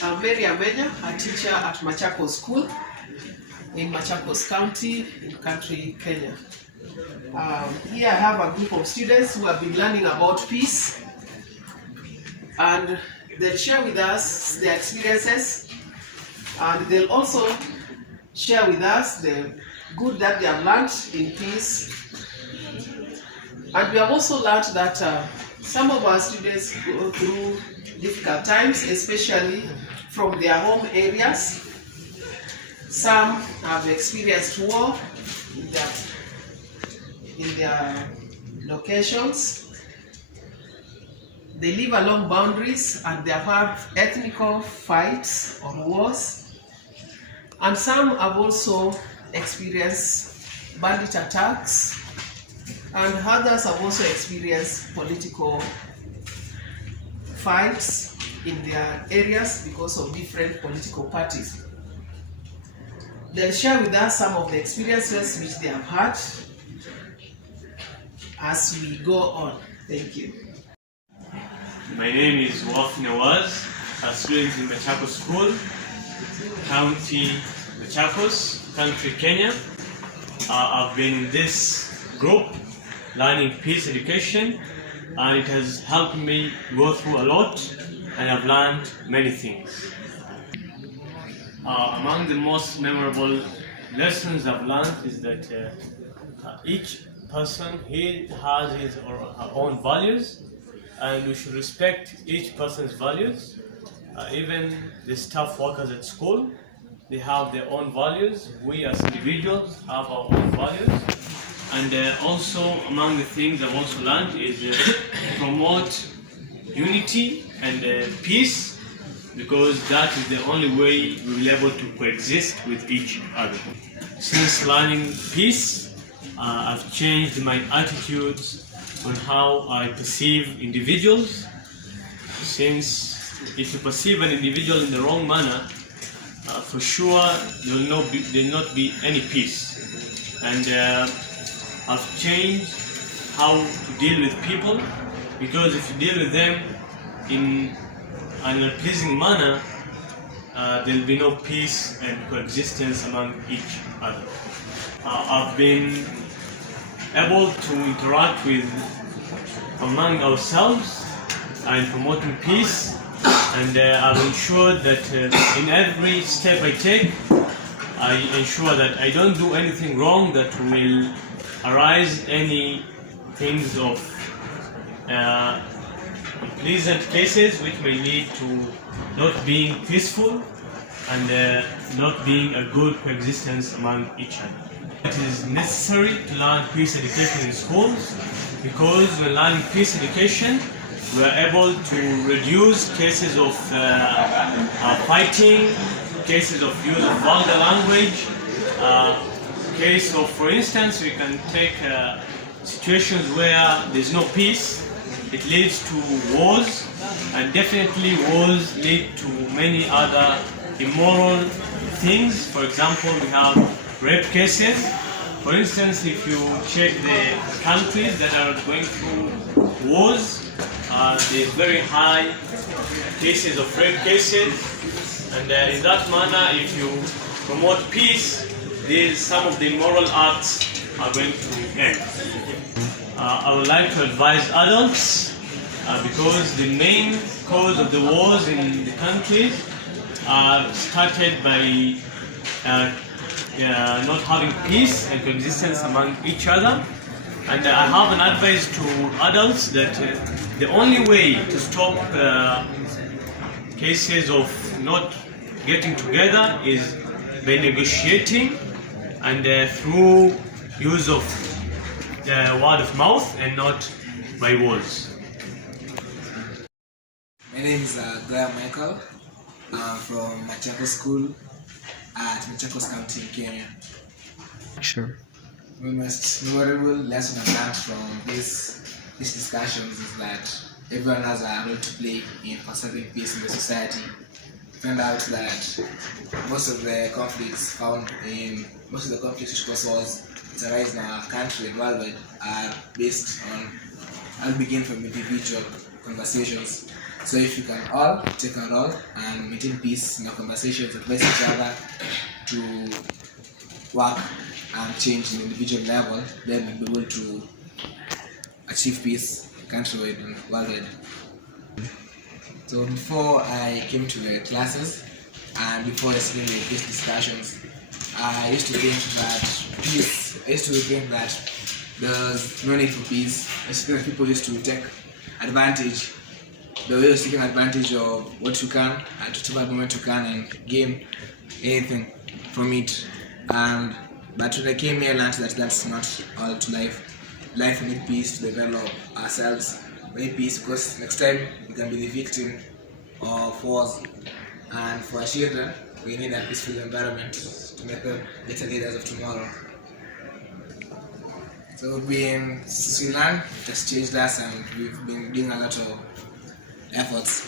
I'm Mary Amenya, a teacher at Machakos School in Machakos County in country Kenya. Here I have a group of students who have been learning about peace, and they'll share with us their experiences, and they'll also share with us the good that they have learned in peace. And we have also learned that some of our students go through difficult times, especially from their home areas. Some have experienced war in their locations. They live along boundaries and they have had ethnic fights or wars. And some have also experienced bandit attacks, and others have also experienced political fights in their areas because of different political parties. They'll share with us some of the experiences which they have had as we go on. Thank you. My name is Waf Nawaz, a student in Machakos School, County Machakos, country Kenya. I've been in this group learning peace education, and it has helped me go through a lot, and I've learned many things. Among the most memorable lessons I've learned is that each person has his or her own values, and we should respect each person's values. Even the staff workers at school, they have their own values. We as individuals have our own values. And also among the things I've also learned is promote unity and peace, because that is the only way we will be able to coexist with each other. Since learning peace, I've changed my attitudes on how I perceive individuals. Since if you perceive an individual in the wrong manner, for sure there will not be any peace. And I've changed how to deal with people, because if you deal with them in an unpleasing manner, there will be no peace and coexistence among each other. I've been able to interact with among ourselves and promoting peace, and I've ensured that in every step I take, I ensure that I don't do anything wrong that will arise any things of unpleasant cases which may lead to not being peaceful and not being a good coexistence among each other. It is necessary to learn peace education in schools, because when learning peace education, we are able to reduce cases of fighting, cases of use of vulgar language, case of, for instance, we can take situations where there's no peace. It leads to wars, and definitely wars lead to many other immoral things. For example, we have rape cases. For instance, if you check the countries that are going through wars, there's very high cases of rape cases, and in that manner, if you promote peace, some of the immoral acts are going to end. I would like to advise adults, because the main cause of the wars in the countries started by not having peace and coexistence among each other. And I have an advice to adults that the only way to stop cases of not getting together is by negotiating and through use of the word of mouth and not by words. My name is Michael. I'm from Machakos School at Machakos County, Kenya. Sure. The most memorable lesson I've learned from these discussions is that everyone has a role to play in preserving peace in the society. Found out that most of the conflicts which cause wars that arise in our country and worldwide are based on, I'll begin from individual conversations. So if you can all take a role and maintain peace in your conversations, advise each other to work and change in individual level, then we'll be able to achieve peace countrywide and worldwide. So before I came to the classes and before I started the peace discussions, I used to think that there's no need for peace. I used to think that people used to take advantage. They were always taking advantage of what you can at whatever moment you can and gain anything from it. But when I came here, I learned that that's not all to life. Life, we need peace to develop ourselves. We need peace because next time we can be the victim of wars. And for our children, we need a peaceful environment to make them better leaders of tomorrow. So since we learned, it has changed us and we've been doing a lot of efforts.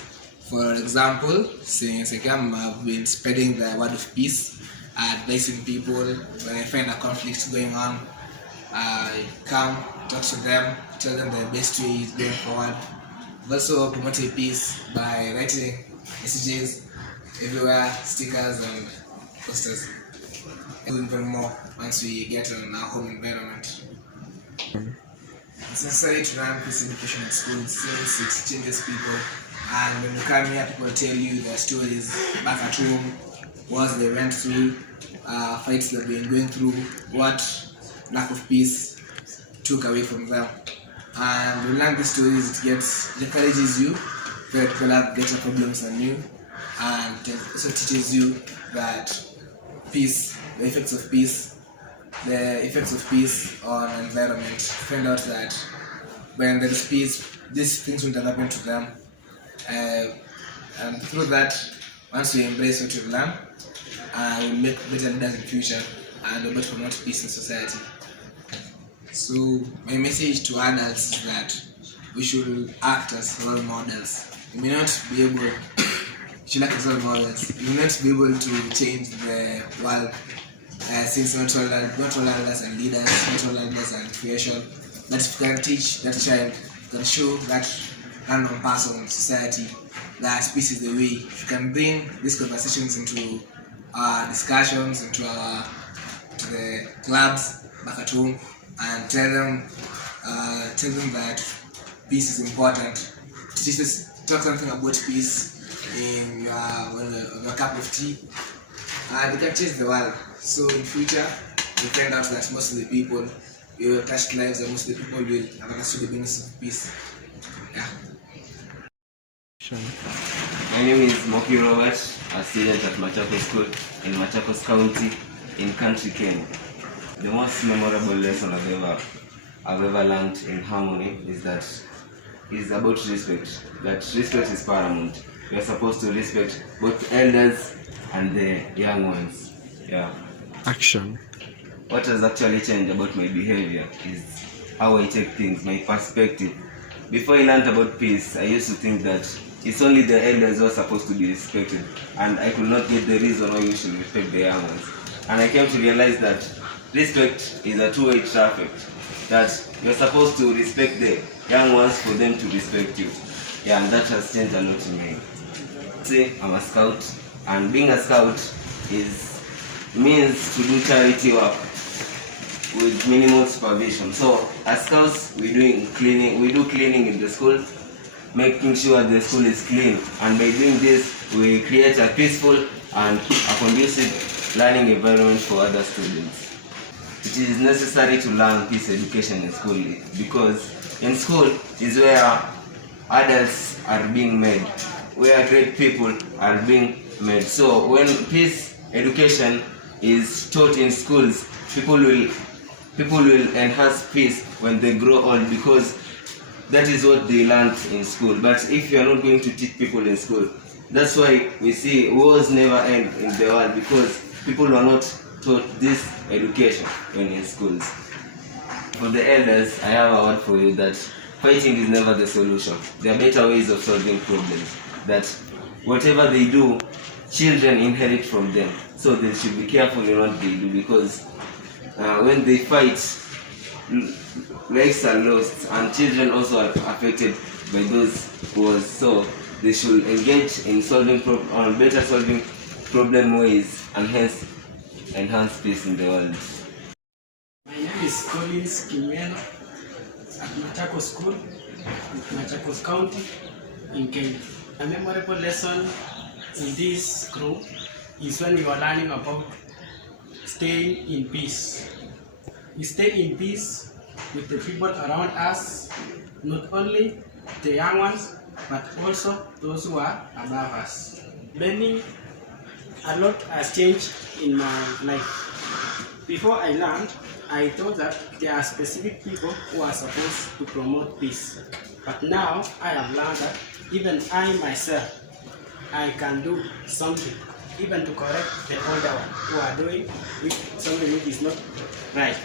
For example, since I came, I've been spreading the word of peace, advising people when I find a conflict going on. I come, talk to them, tell them the best way is going forward. I've also promoted peace by writing messages everywhere, stickers and posters. Even more once we get in our home environment. It's necessary to run peace education at school since it changes people. And when you come here, people tell you their stories back at home, what they went through, fights that they've been going through, what lack of peace took away from them. And when you learn these stories, it encourages you that people have better problems than you, and it also teaches you that peace, the effects of peace on environment. Find out that when there is peace, these things will happen to them. And through that, once we embrace what we've learned, we'll make better leaders in the future and we'll promote peace in society. So my message to adults is that we should act as role models. We may not be able should act as role models. We may not be able to change the world since not all elders and leaders, not all elders and creation. But if you can teach that child, you can show that random person in society that peace is the way. If you can bring these conversations into our discussions, into to the clubs back at home, and tell them that peace is important. Talk something about peace in your cup of tea, and it can change the world. So in future, we find out that most of the people will touch lives, and most of the people will have understood the benefits of peace. Yeah. My name is Moki Robert, a student at Machakos School in Machakos County in country Kenya. The most memorable lesson I've ever learned in harmony is about respect. That respect is paramount. We are supposed to respect both elders and the young ones. Yeah. Action. What has actually changed about my behavior is how I take things, my perspective. Before I learned about peace, I used to think that it's only the elders who are supposed to be respected, and I could not get the reason why you should respect the young ones. And I came to realize that respect is a two-way traffic, that you're supposed to respect the young ones for them to respect you. Yeah, and that has changed a lot in me. See, I'm a scout, and being a scout means to do charity work with minimal supervision. So as scouts, we do cleaning in the school, making sure the school is clean, and by doing this we create a peaceful and a conducive learning environment for other students. It is necessary to learn peace education in school because in school is where adults are being made, where great people are being made. So when peace education is taught in schools, people will enhance peace when they grow old, because that is what they learned in school. But if you are not going to teach people in school, that's why we see wars never end in the world, because people are not taught this education when in schools. For the elders, I have a word for you that fighting is never the solution. There are better ways of solving problems. That whatever they do, children inherit from them. So they should be careful in what they do, because when they fight, lives are lost, and children also are affected by those wars. So they should engage in better solving problem ways and hence enhance peace in the world. My name is Collins Kimeno at Machakos School in Machakos County in Kenya. A memorable lesson in this group is when we were learning about staying in peace. We stay in peace with the people around us, not only the young ones, but also those who are above us. A lot has changed in my life. Before I learned, I thought that there are specific people who are supposed to promote peace. But now I have learned that even I myself, I can do something, even to correct the older one who are doing something which is not right.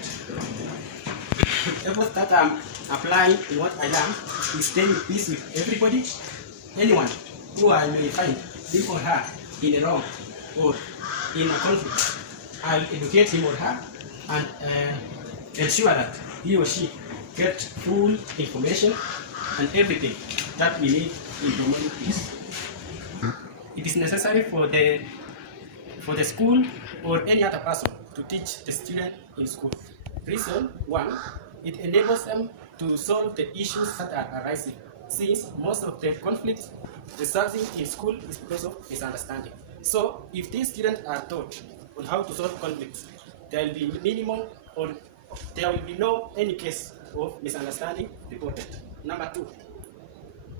Efforts that I'm applying in what I am is staying in peace with everybody, anyone who I may find him or her in a wrong or in a conflict. I'll educate him or her and ensure that he or she gets full information and everything that we need in promoting peace. It is necessary for the school or any other person to teach the student in school. Reason one, it enables them to solve the issues that are arising, since most of the conflicts resulting in school is because of misunderstanding. So if these students are taught on how to solve conflicts, there will be minimum or there will be no any case of misunderstanding reported. Number two,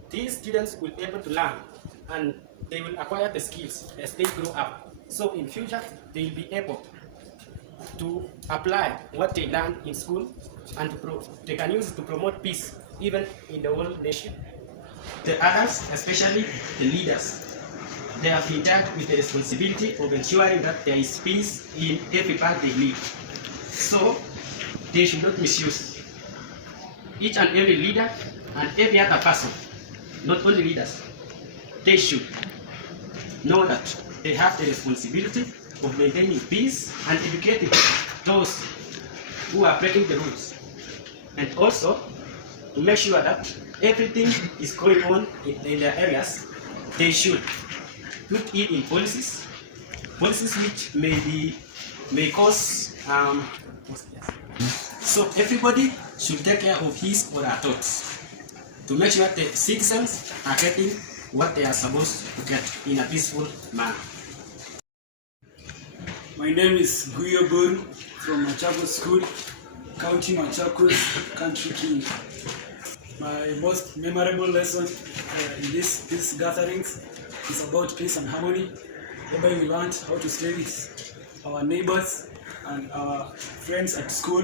these students will be able to learn and they will acquire the skills as they grow up. So in future, they will be able to apply what they learn in school and they can use it to promote peace even in the whole nation. The others, especially the leaders, they have been tasked with the responsibility of ensuring that there is peace in every part they live. So they should not misuse. Each and every leader and every other person, not only leaders, they should know that they have the responsibility of maintaining peace and educating those who are breaking the rules. And also to make sure that everything is going on in their areas, they should put it in policies which may cause so everybody should take care of his or her thoughts to make sure that the citizens are getting what they are supposed to get in a peaceful manner. My name is Guyo Boru from Machakos School, County Machakos, Country King. My most memorable lesson in these gatherings is about peace and harmony, whereby we learned how to stay with our neighbors and our friends at school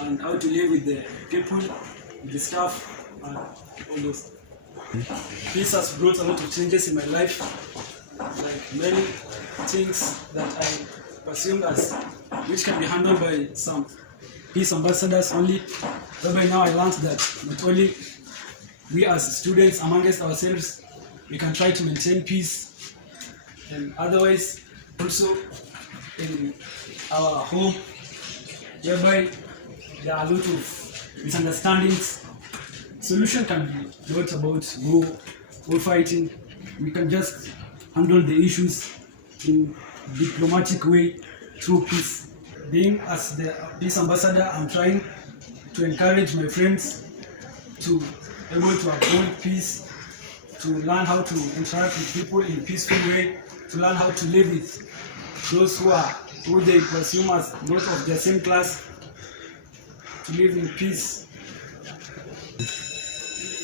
and how to live with the people, with the staff and all those. Peace has brought a lot of changes in my life, like many things that I presumed as which can be handled by some peace ambassadors only, whereby now I learned that not only we as students amongst ourselves, we can try to maintain peace, and otherwise also in our home, whereby there are a lot of misunderstandings. Solution can be not about war or fighting. We can just handle the issues in diplomatic way through peace. Being as the peace ambassador, I'm trying to encourage my friends to able to uphold peace, to learn how to interact with people in a peaceful way, to learn how to live with those who they presume as not of the same class, to live in peace.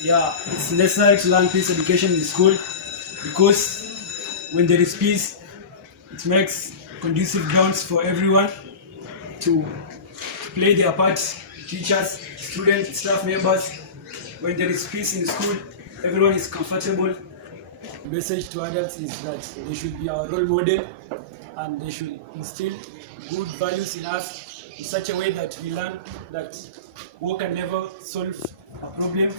Yeah, it's necessary to learn peace education in school because when there is peace, it makes conducive grounds for everyone to play their part, teachers, students, staff members. When there is peace in school, everyone is comfortable. The message to adults is that they should be our role model and they should instill good values in us in such a way that we learn that war can never solve a problem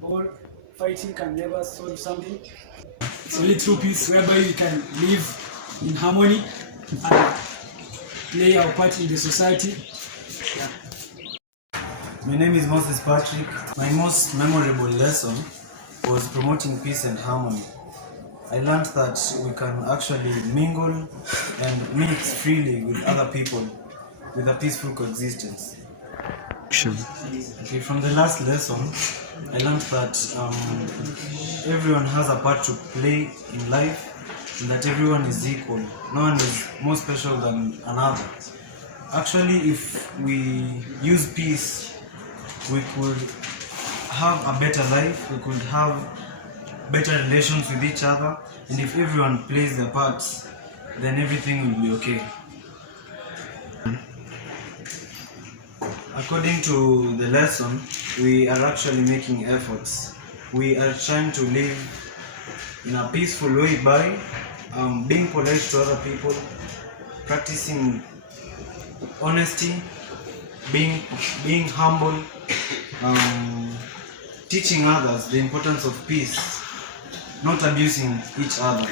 or fighting can never solve something. It's only through peace whereby we can live in harmony and play our part in the society. My name is Moses Patrick. My most memorable lesson was promoting peace and harmony. I learned that we can actually mingle and mix freely with other people with a peaceful coexistence. Okay, from the last lesson, I learned that everyone has a part to play in life and that everyone is equal. No one is more special than another. Actually, if we use peace, we could have a better life, we could have better relations with each other, and if everyone plays their parts, then everything will be okay. According to the lesson, we are actually making efforts. We are trying to live in a peaceful way by being polite to other people, practicing honesty, being humble, teaching others the importance of peace, not abusing each other.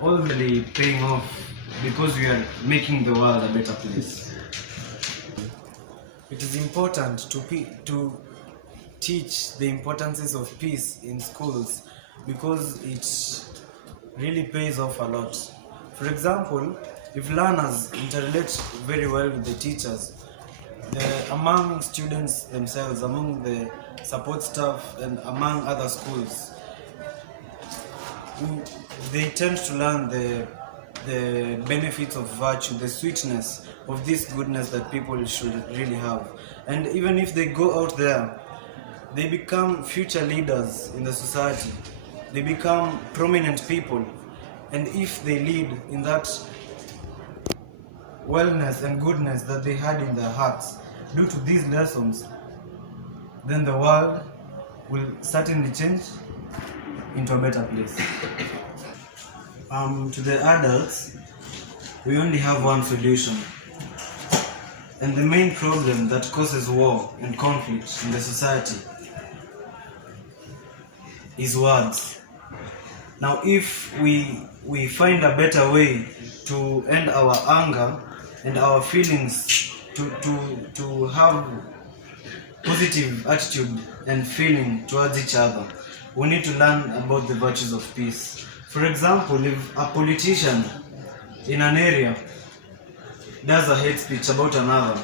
All really paying off because we are making the world a better place. It is important to teach the importances of peace in schools because it really pays off a lot. For example, if learners interrelate very well with the teachers, among students themselves, among the support staff and among other schools, they tend to learn the benefits of virtue, the sweetness of this goodness that people should really have. And even if they go out there, they become future leaders in the society. They become prominent people. And if they lead in that wellness and goodness that they had in their hearts due to these lessons, then the world will certainly change into a better place. To the adults, we only have one solution. And the main problem that causes war and conflict in the society is words. Now, if we find a better way to end our anger and our feelings, to have positive attitude and feeling towards each other, we need to learn about the virtues of peace. For example, if a politician in an area does a hate speech about another,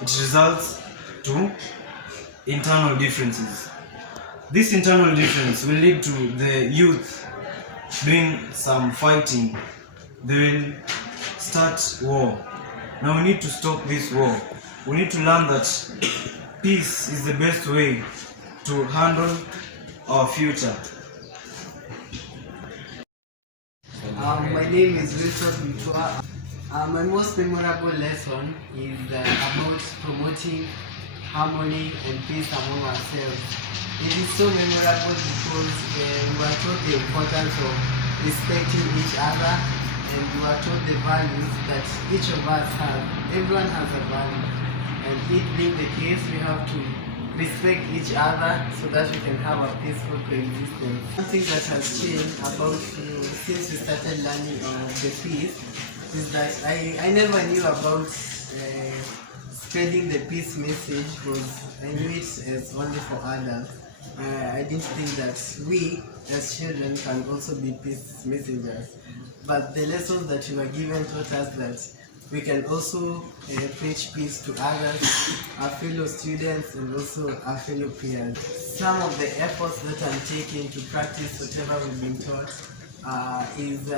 it results to internal differences. This internal difference will lead to the youth doing some fighting. They will start war. Now we need to stop this war. We need to learn that peace is the best way to handle our future. My name is Wilson Mtua. My most memorable lesson is about promoting harmony and peace among ourselves. It is so memorable because we were taught the importance of respecting each other, and we were taught the values that each of us have. Everyone has a value, and it being the case, we have to respect each other so that we can have a peaceful coexistence. Something that has changed about since we started learning the peace is that I never knew about spreading the peace message because I knew it as only for adults. I didn't think that we as children can also be peace messengers. But the lessons that we were given taught us that we can also preach peace to others, our fellow students, and also our fellow peers. Some of the efforts that I'm taking to practice whatever we've been taught is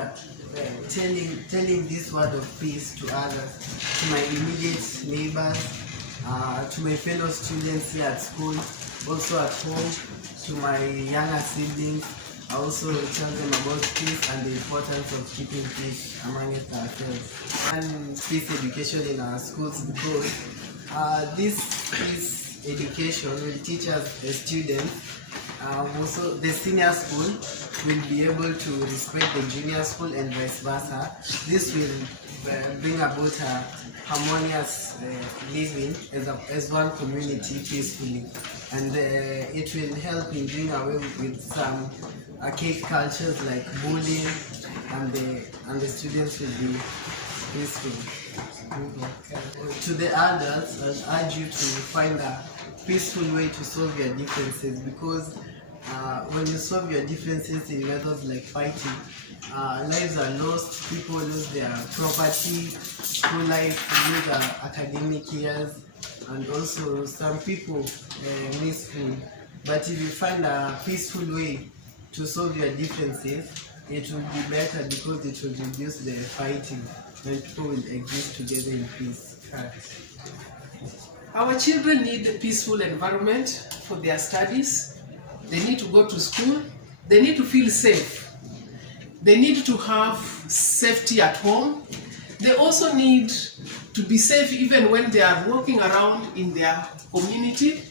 telling this word of peace to others, to my immediate neighbors, to my fellow students here at school, also at home, to my younger siblings. I also tell them about peace and the importance of keeping peace among ourselves. And peace education in our schools because this peace education will teach us as students. Also, the senior school will be able to respect the junior school and vice versa. This will bring about a harmonious living as one community peacefully, and it will help in doing away with some archaic cultures like bullying, and the students will be peaceful. To the adults, I urge you to find a peaceful way to solve your differences because when you solve your differences in methods like fighting, lives are lost, people lose their property, school life, lose their academic years, and also some people miss school. But if you find a peaceful way to solve your differences, it will be better because it will reduce the fighting and people will exist together in peace. Our children need a peaceful environment for their studies. They need to go to school. They need to feel safe. They need to have safety at home. They also need to be safe even when they are walking around in their community.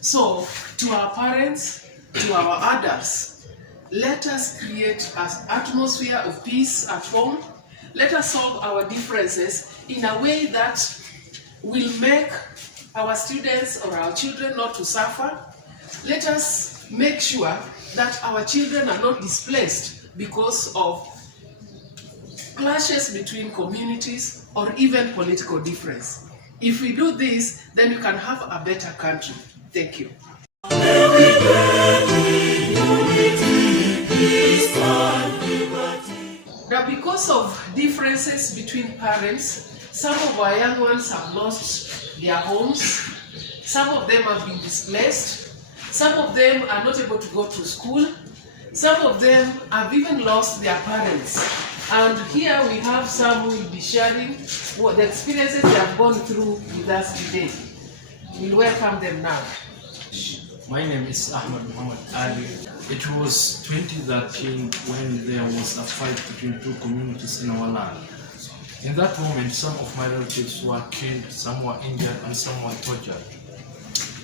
So, to our parents, to our adults, let us create an atmosphere of peace at home. Let us solve our differences in a way that will make our students or our children not to suffer. Let us make sure that our children are not displaced because of clashes between communities or even political difference. If we do this, then we can have a better country. Thank you. Now, because of differences between parents, some of our young ones have lost their homes, some of them have been displaced, some of them are not able to go to school, some of them have even lost their parents. And here we have some who will be sharing what the experiences they have gone through with us today. We'll welcome them now. My name is Ahmad Muhammad Ali. It was 2013 when there was a fight between two communities in our land. In that moment, some of my relatives were killed, some were injured, and some were tortured.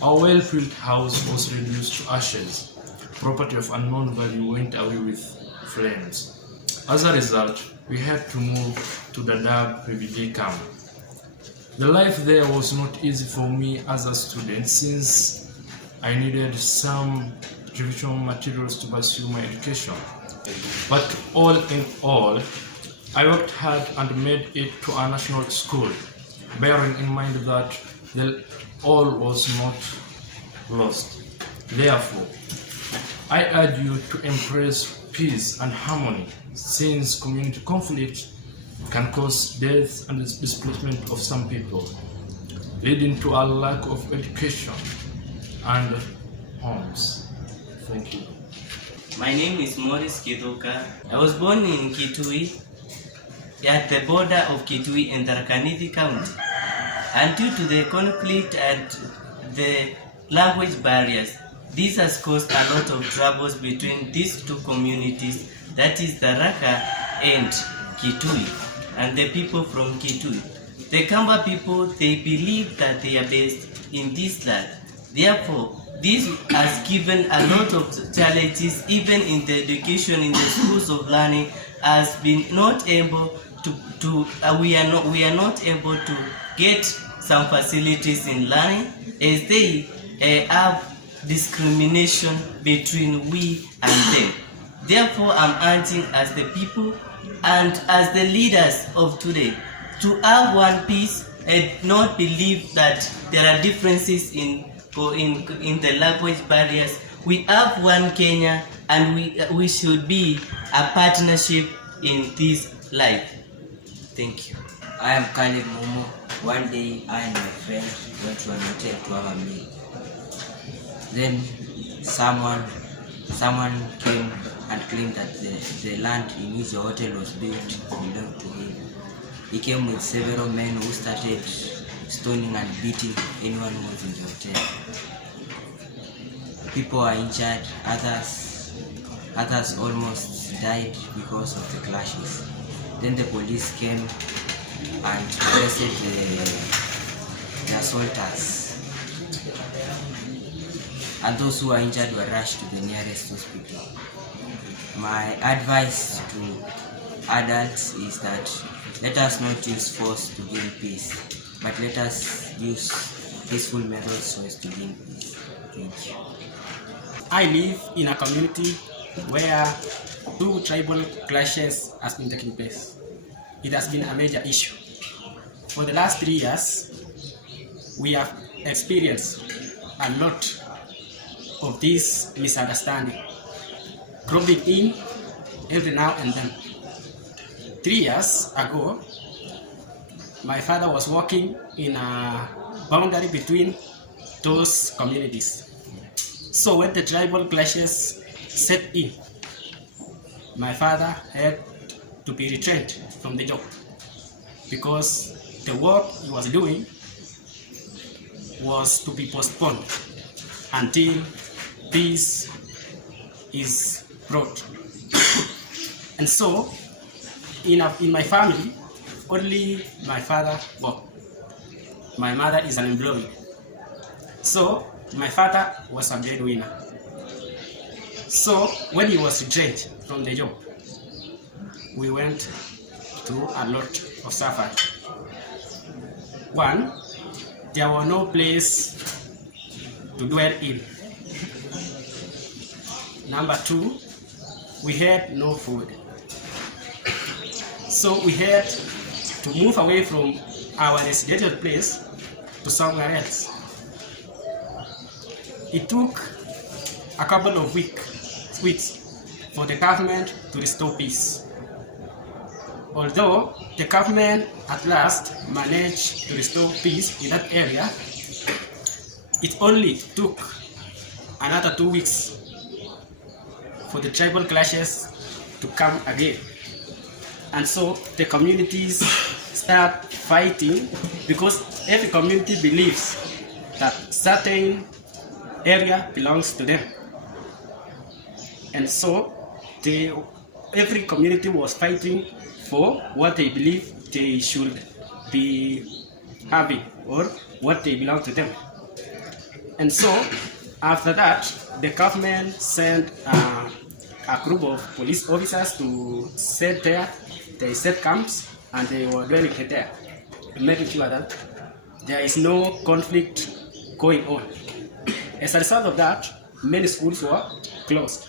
Our well-built house was reduced to ashes. Property of unknown value went away with flames. As a result, we had to move to the Dadaab refugee camp. The life there was not easy for me as a student since I needed some revision materials to pursue my education. But all in all, I worked hard and made it to a national school, bearing in mind that all was not lost. Therefore, I urge you to embrace peace and harmony, since community conflict can cause death and displacement of some people, leading to a lack of education and homes. Thank you. My name is Morris Kidoka. I was born in Kitui, at the border of Kitui and Tharaka Nithi County. And due to the conflict and the language barriers, this has caused a lot of troubles between these two communities, that is Tharaka and Kitui, and the people from Kitui. The Kamba people, they believe that they are based in this land. Therefore, this has given a lot of challenges, even in the education, in the schools of learning, has been not able we are not able to get some facilities in learning, as they have discrimination between we and them. Therefore, I'm urging as the people and as the leaders of today to have one peace and not believe that there are differences in the language barriers. We have one Kenya, and we should be a partnership in this life. Thank you. I am Khalid Momo. One day I and my friend went to a hotel to have a meal. Then someone came and claimed that the land in which the hotel was built belonged to him. He came with several men who started stoning and beating anyone who was in the hotel. People are injured, others almost died because of the clashes. Then the police came and arrested the assaulters. And those who are injured were rushed to the nearest hospital. My advice to adults is that let us not use force to gain peace, but let us use peaceful methods so as to gain peace. Thank you. I live in a community where two tribal clashes has been taking place. It has been a major issue. For the last 3 years, we have experienced a lot of this misunderstanding, cropping in every now and then. 3 years ago, my father was working in a boundary between those communities. So when the tribal clashes set in, my father had to be retrenched from the job because the work he was doing was to be postponed until peace is brought. And so in my family, only my father worked. My mother is unemployed. So my father was a breadwinner. So when he was retrenched from the job, we went through a lot of suffering. One, there was no place to dwell in. Number two, we had no food. So we had to move away from our residential place to somewhere else. It took a couple of weeks for the government to restore peace. Although the government at last managed to restore peace in that area, it only took another 2 weeks for the tribal clashes to come again. And so the communities start fighting because every community believes that certain area belongs to them. And so every community was fighting for what they believe they should be having or what they belong to them. And so after that, the government sent a group of police officers to set there. They set camps and they were dwelling there, making sure that there is no conflict going on. As a result of that, many schools were closed.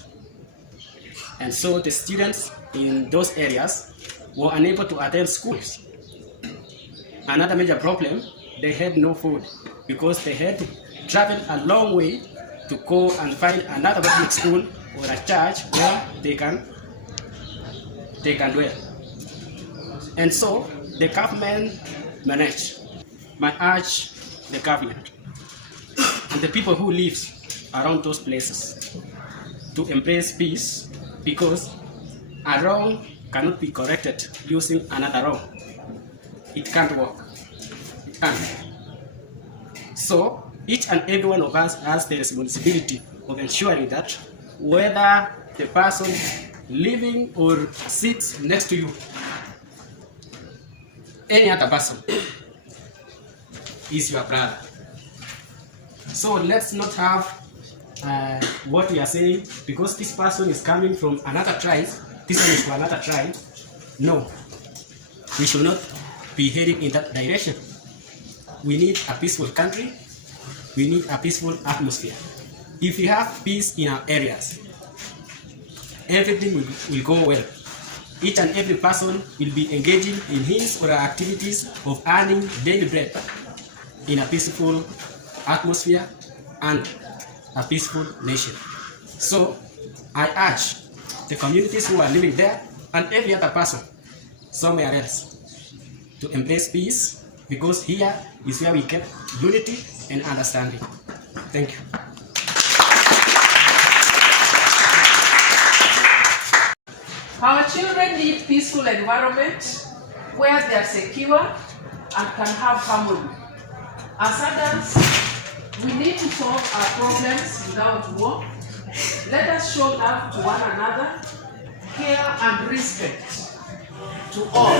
And so the students in those areas were unable to attend schools. Another major problem, they had no food because they had to travel a long way to go and find another public school or a church where they can dwell. And so the government managed. I urge the government and the people who live around those places to embrace peace, because a wrong cannot be corrected using another wrong. It can't work. It can't. So each and every one of us has the responsibility of ensuring that whether the person living or sits next to you, any other person, is your brother. So let's not have what we are saying, because this person is coming from another tribe, this one is from another tribe. No, we should not be heading in that direction. We need a peaceful country. We need a peaceful atmosphere. If we have peace in our areas, everything will go well. Each and every person will be engaging in his or her activities of earning daily bread in a peaceful atmosphere and a peaceful nation. So I urge the communities who are living there and every other person somewhere else to embrace peace, because here is where we get unity and understanding. Thank you. Our children need peaceful environment where they are secure and can have harmony. As adults, we need to solve our problems without war. Let us show love to one another, care and respect to all.